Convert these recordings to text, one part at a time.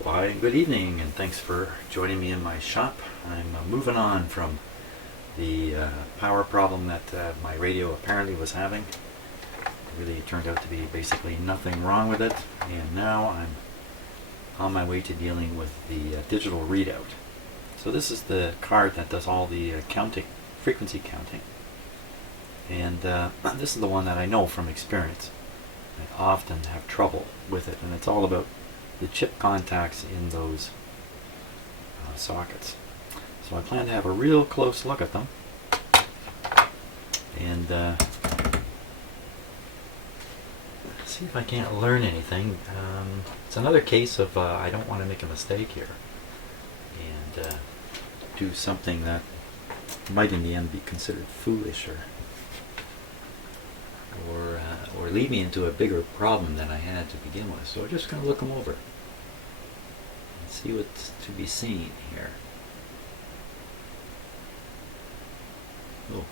Why, good evening, and thanks for joining me in my shop. I'm moving on from the power problem that my radio apparently was having. It really turned out to be basically nothing wrong with it, and now I'm on my way to dealing with the digital readout. So this is the card that does all the counting, frequency counting, and this is the one that I know from experience. I often have trouble with it, and it's all about the chip contacts in those sockets. So I plan to have a real close look at them and see if I can't learn anything. It's another case of I don't want to make a mistake here and do something that might in the end be considered foolish or lead me into a bigger problem than I had to begin with. So we're just going to look them over and see what's to be seen here. Oh.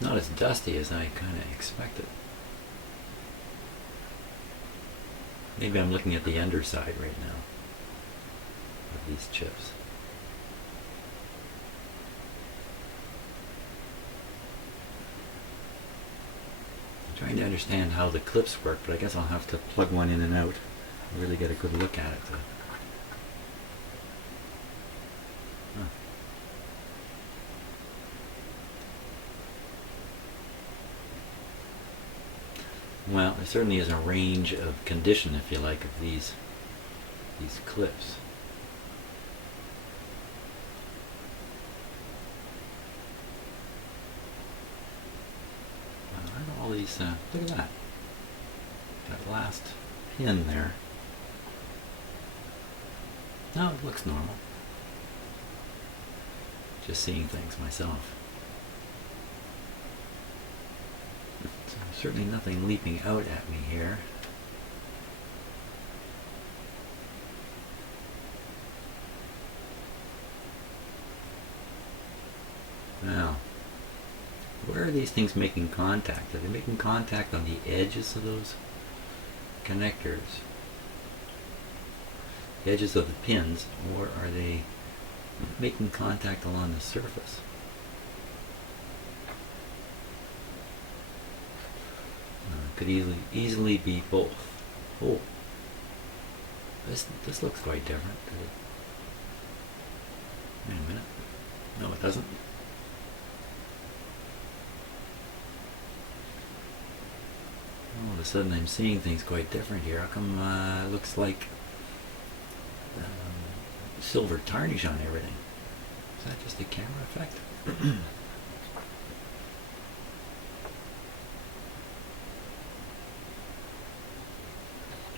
Not as dusty as I kind of expected. Maybe I'm looking at the underside right now of these chips. I'm trying to understand how the clips work, but I guess I'll have to plug one in and out and really get a good look at it. Well, there certainly is a range of condition, if you like, of these clips. All these, look at that. That last pin there. No, it looks normal. Just seeing things myself. Certainly nothing leaping out at me here. Now, where are these things making contact? Are they making contact on the edges of those connectors? The edges of the pins, or are they making contact along the surface? Could easily be both. Oh, this looks quite different. Wait a minute. No, it doesn't. All of a sudden, I'm seeing things quite different here. How come it looks like silver tarnish on everything? Is that just a camera effect?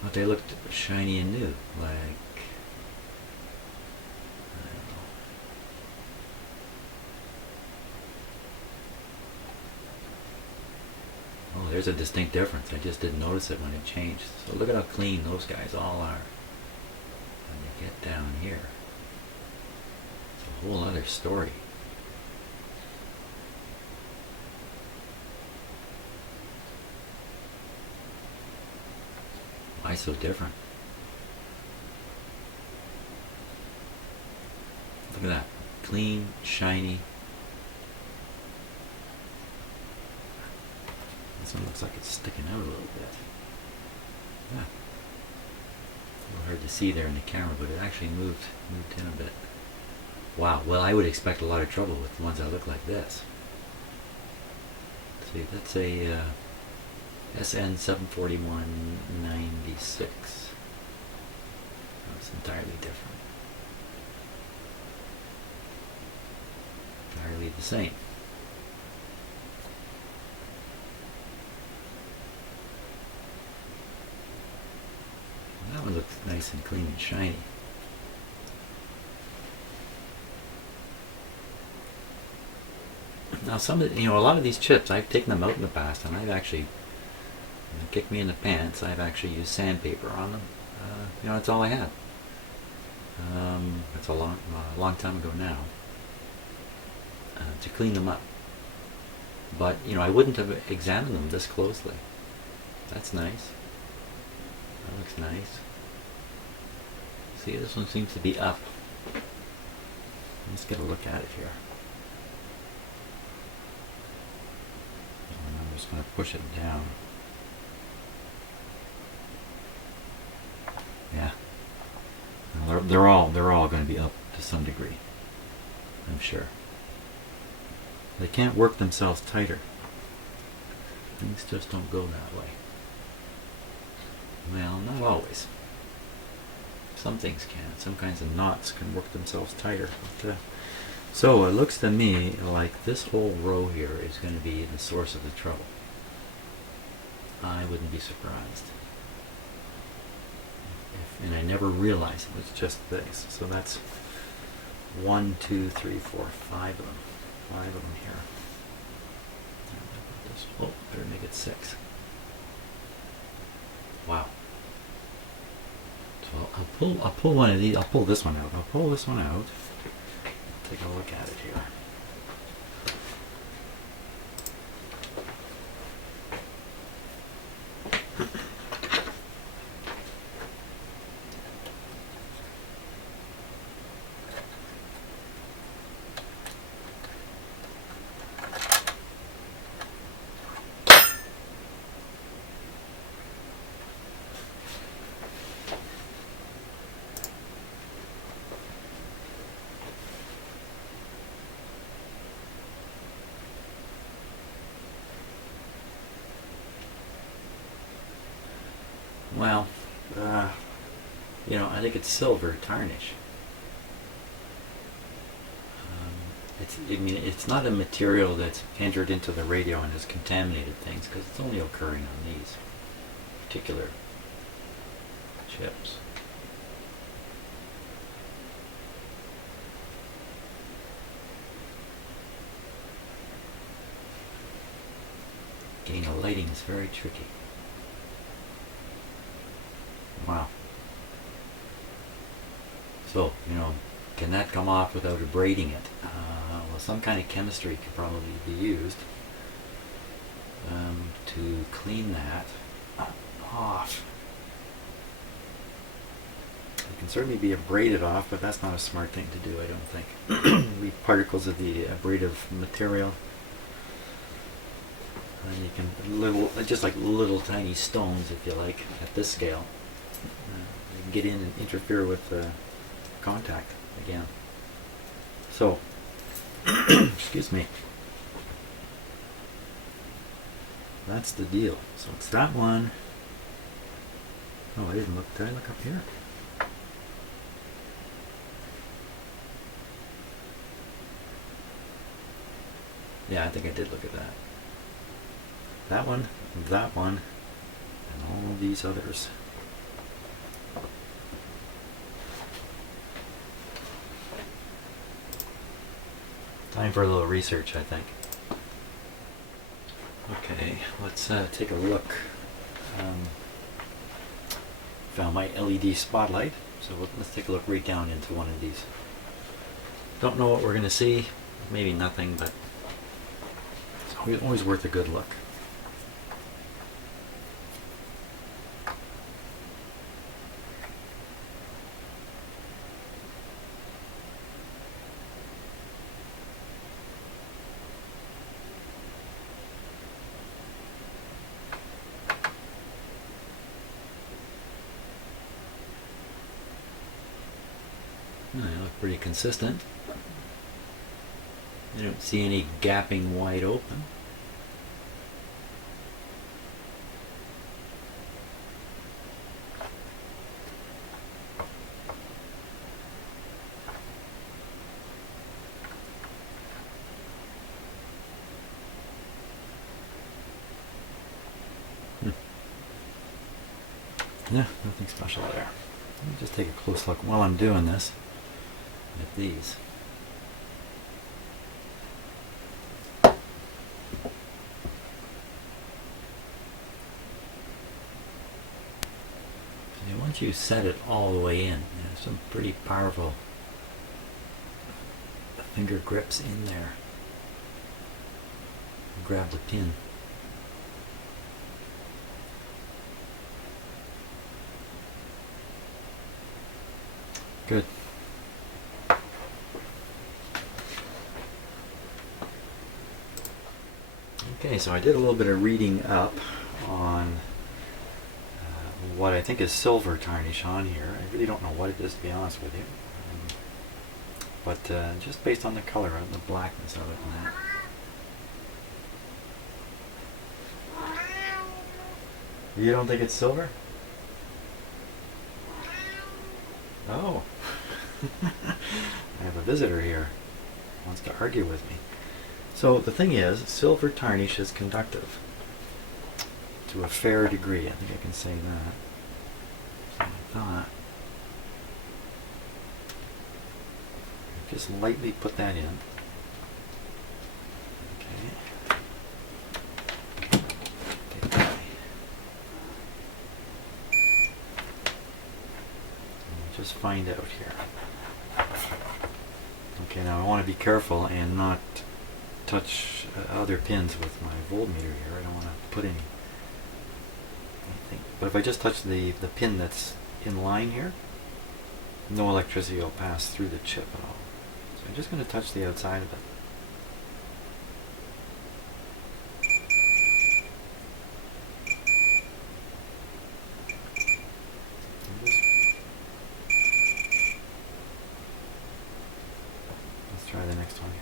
But they looked shiny and new, like, I don't know. Oh, there's a distinct difference. I just didn't notice it when it changed. So look at how clean those guys all are. When you get down here, it's a whole other story. Why so different? Look at that. Clean, shiny. This one looks like it's sticking out a little bit. Yeah. A little hard to see there in the camera, but it actually moved in a bit. Wow. Well, I would expect a lot of trouble with the ones that look like this. Let's see, that's a SN 741-96. That's entirely different. Entirely the same. That one looks nice and clean and shiny. Now some of the, a lot of these chips, I've taken them out in the past, and I've actually, kicked me in the pants, I've actually used sandpaper on them you know, that's all I had. It's a long time ago now, to clean them up. But, you know, I wouldn't have examined them this closely. That's nice. That looks nice. See, this one seems to be up. Let's get a look at it here. And I'm just going to push it down. Yeah. Well, they're all going to be up to some degree, I'm sure. They can't work themselves tighter. Things just don't go that way. Well, not always. Some things can. Some kinds of knots can work themselves tighter. But, so it looks to me like this whole row here is going to be the source of the trouble. I wouldn't be surprised. And I never realized it was just this. So that's 1, 2, 3, 4, 5 of them. 5 of them here. Oh, better make it 6. Wow. So I'll pull one of these. I'll pull this one out. I'll pull this one out. Take a look at it here. Well, you know, I think it's silver tarnish. I mean, it's not a material that's entered into the radio and has contaminated things, because it's only occurring on these particular chips. Getting a lighting is very tricky. Wow. So, you know, can that come off without abrading it? Well, some kind of chemistry could probably be used to clean that off. It can certainly be abraded off, but that's not a smart thing to do, I don't think. Leave particles of the abrasive material. And you can, just like little tiny stones, if you like, at this scale. You can get in and interfere with contact again. So, excuse me. That's the deal. So it's that one. Oh, I didn't look. Did I look up here? Yeah, I think I did look at that. That one, and all these others. Time for a little research, I think. Okay, let's take a look. Found my LED spotlight, so let's take a look right down into one of these. Don't know what we're going to see, maybe nothing, but it's always worth a good look. They look pretty consistent. I don't see any gapping wide open. Yeah, nothing special there. Let me just take a close look while I'm doing this at these. And once you set it all the way in, there's some pretty powerful finger grips in there. Grab the pin. Good. Okay, so I did a little bit of reading up on what I think is silver tarnish on here. I really don't know what it is, to be honest with you. But just based on the color and the blackness of it and that. You don't think it's silver? Oh. I have a visitor here. Wants to argue with me. So the thing is, silver tarnish is conductive to a fair degree. I think I can say that. So I thought, just lightly put that in. Okay. Take that. And just find out here. Okay, now I want to be careful and not touch other pins with my voltmeter here. I don't want to put anything. But if I just touch the pin that's in line here, no electricity will pass through the chip at all. So I'm just going to touch the outside of it. Let's try the next one here.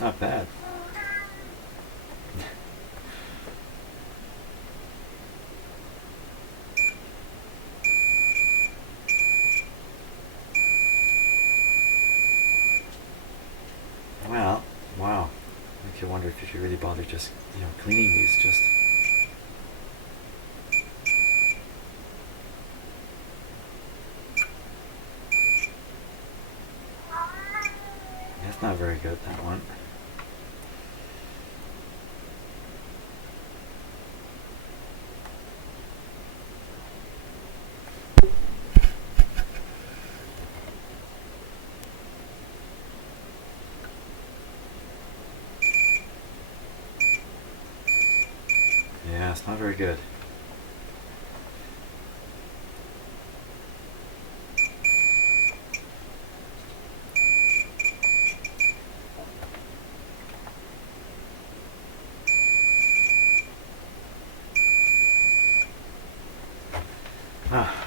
Not bad. Well, wow. Makes you wonder if you should really bother just, cleaning these just. That's not very good, that one. Yeah, it's not very good.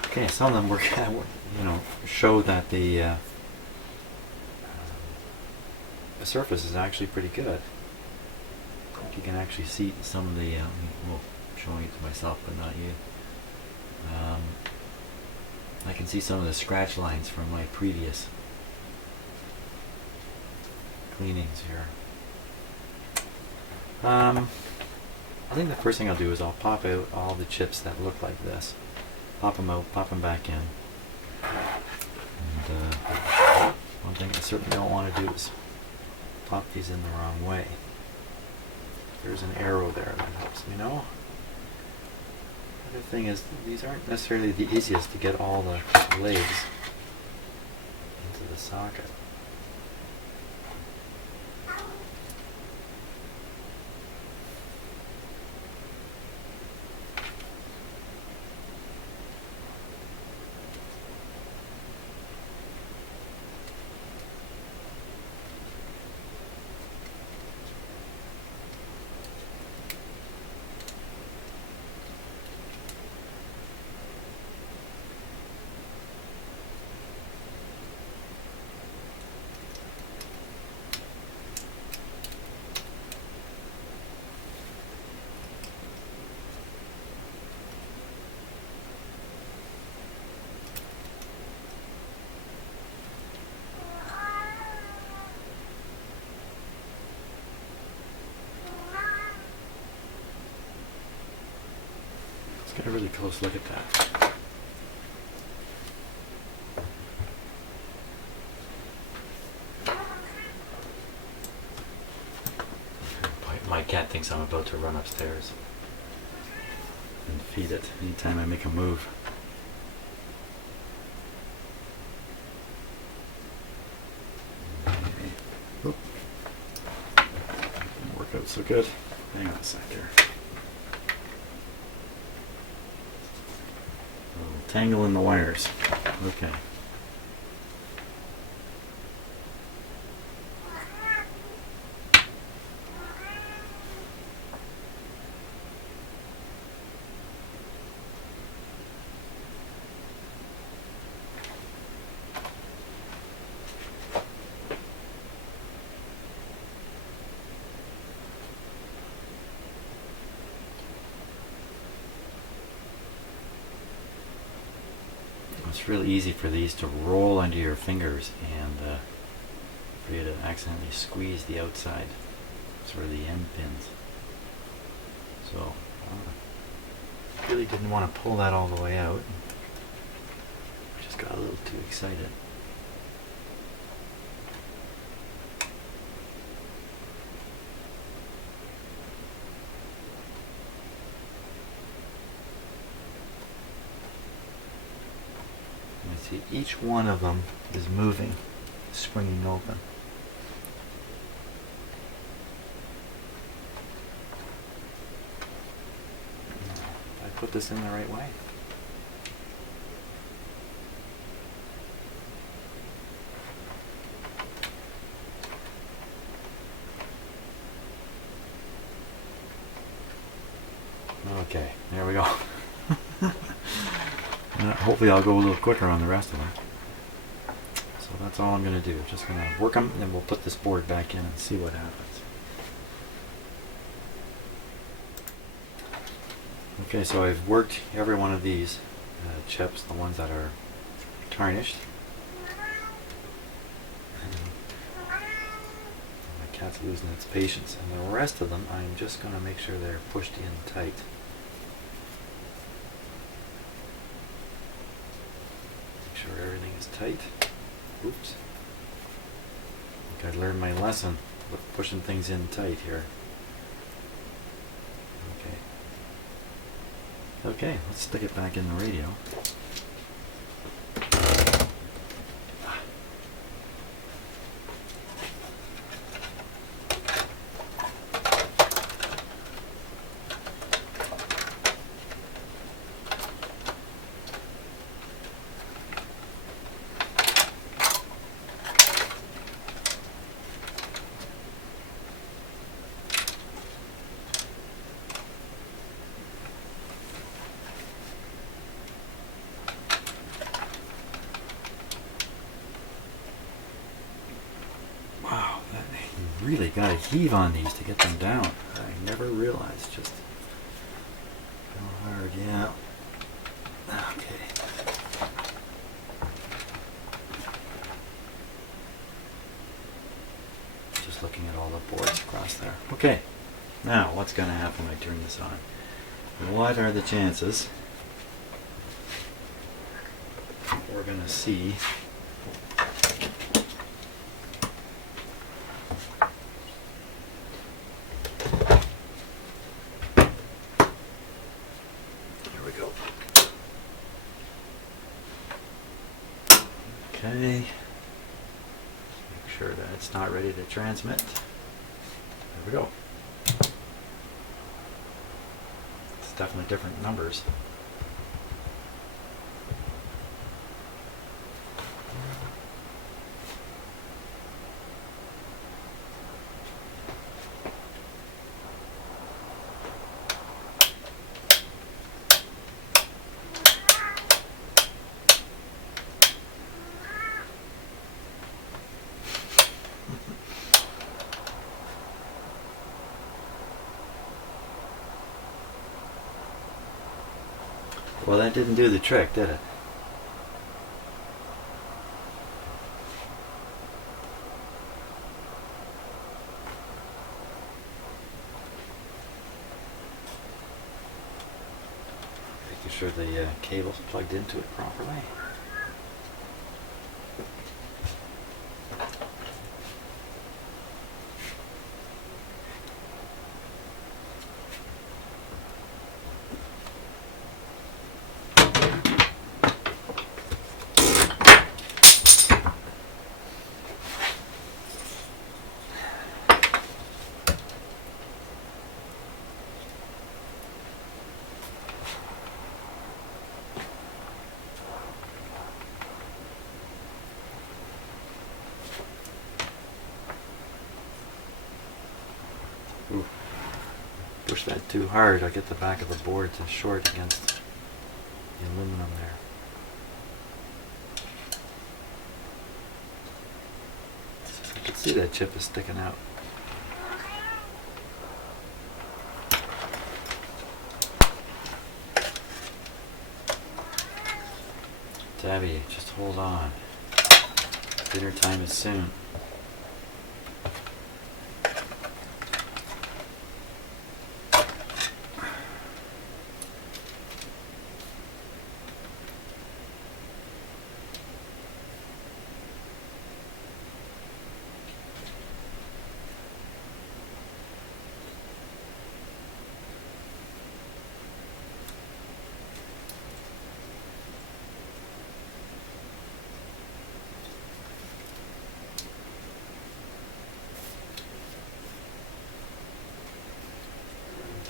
Okay, some of them work, show that the surface is actually pretty good. You can actually see some of the, well, I'm showing it to myself but not you. I can see some of the scratch lines from my previous cleanings here. I think the first thing I'll do is I'll pop out all the chips that look like this. Pop them out, pop them back in. And one thing I certainly don't want to do is pop these in the wrong way. There's an arrow there that helps me know. The other thing is, these aren't necessarily the easiest to get all the legs into the socket. Let's get a really close look at that. My cat thinks I'm about to run upstairs and feed it anytime I make a move. Oop. Didn't work out so good. Hang on a sec here. A little tangle in the wires. Okay. It's really easy for these to roll under your fingers and for you to accidentally squeeze the outside, sort of the end pins. So really didn't want to pull that all the way out. Just got a little too excited. See, each one of them is moving, springing open. Did I put this in the right way? Okay, there we go. Hopefully I'll go a little quicker on the rest of them. So that's all I'm going to do. Just going to work them, and then we'll put this board back in and see what happens. Okay, so I've worked every one of these chips, the ones that are tarnished. My cat's losing its patience. And the rest of them, I'm just going to make sure they're pushed in tight. Sure everything is tight. Oops. I think I learned my lesson with pushing things in tight here. Okay. Okay, let's stick it back in the radio. Really gotta heave on these to get them down. I never realized just how hard. Yeah. Okay. Just looking at all the boards across there. Okay. Now, what's gonna happen when I turn this on? What are the chances we're gonna see make sure that it's not ready to transmit. There we go. It's definitely different numbers. Well, that didn't do the trick, did it? Making sure the cable's plugged into it properly. Ooh. Push that too hard, I get the back of the board to short against the aluminum there. I can see that chip is sticking out. Tabby, just hold on. Dinner time is soon.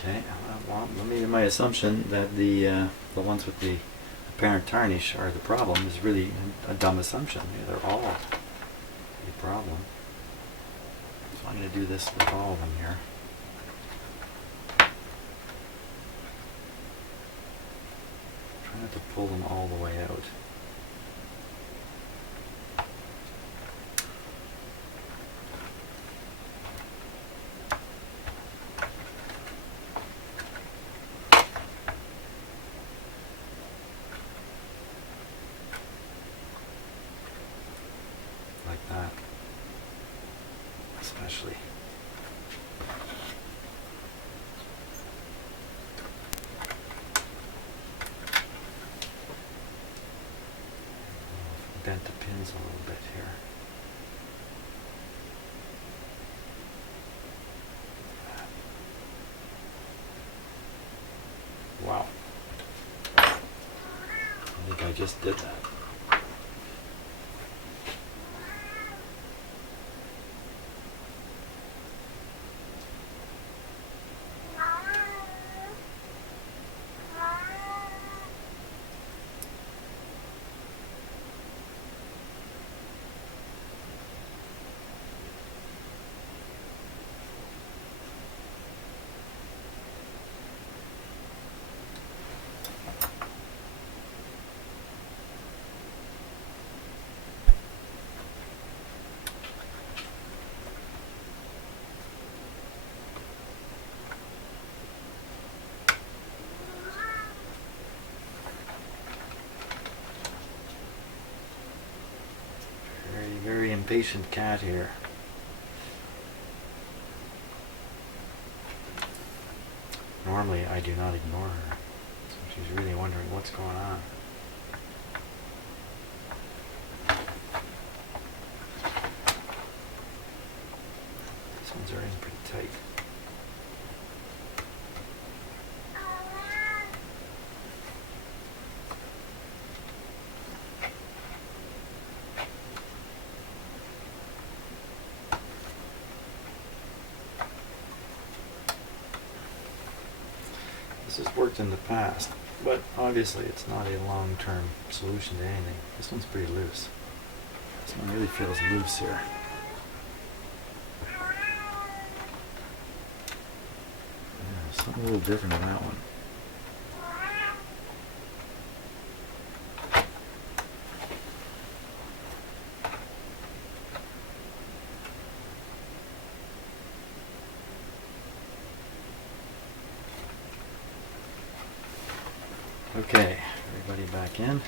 Okay, well, let me my assumption that the ones with the apparent tarnish are the problem is really a dumb assumption. Yeah, they're all a problem. So I'm going to do this with all of them here. Try not to pull them all the way out. Like that, especially. Bent the pins a little bit here. Wow. I think I just did that. Very impatient cat here. Normally I do not ignore her, so she's really wondering what's going on. These ones are in pretty tight. This has worked in the past, but obviously it's not a long-term solution to anything. This one's pretty loose. This one really feels loose here. Yeah, something a little different in that one. Okay, everybody back in.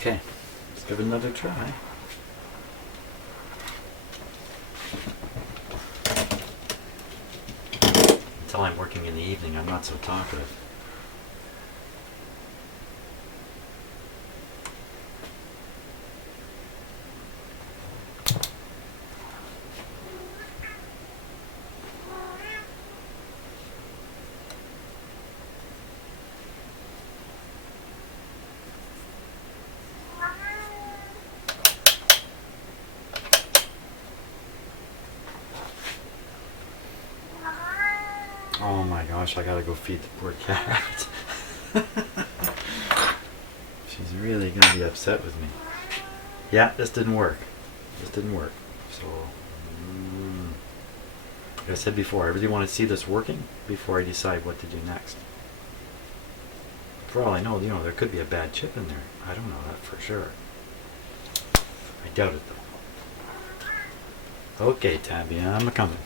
Okay, let's give it another try. Until I'm working in the evening, I'm not so talkative. Oh my gosh, I gotta go feed the poor cat. She's really gonna be upset with me. Yeah, this didn't work. This didn't work. So, like I said before, I really want to see this working before I decide what to do next. For all I know, there could be a bad chip in there. I don't know that for sure. I doubt it though. Okay, Tabby, I'm a coming.